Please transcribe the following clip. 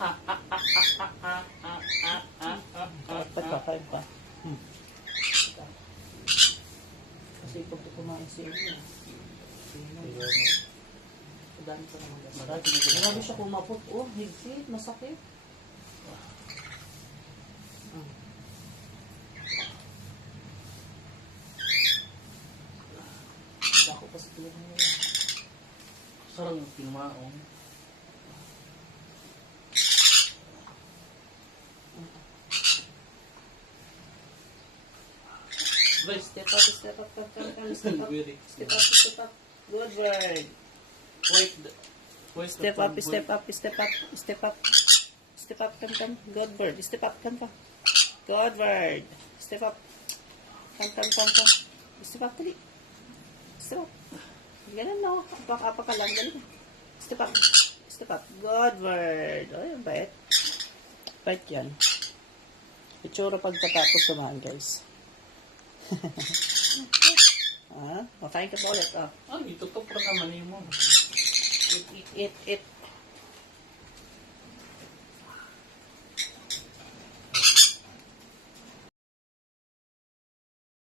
Kain pa. Kasi pag kumain siya niya. Dami pa naman. Marami siya kumapot. Oh, higpit. Masakit. Ako pa sa tulad niya. Sarang yung tinumaong. Step up, step up, step up, step up, step up, step up. Good word. Step up, step up, step up, step up. Step up, come. Good word. Step up, come. Good word. Step up. Come. Step up, dali. Step up. Ganun no. Apa ka lang, dali. Step up. Step up. Good word. O, yung bait. Bait yan. Itsura pagkatapos kumain, guys. Makain ka pa ulit. Itutok pa naman mo. Eat.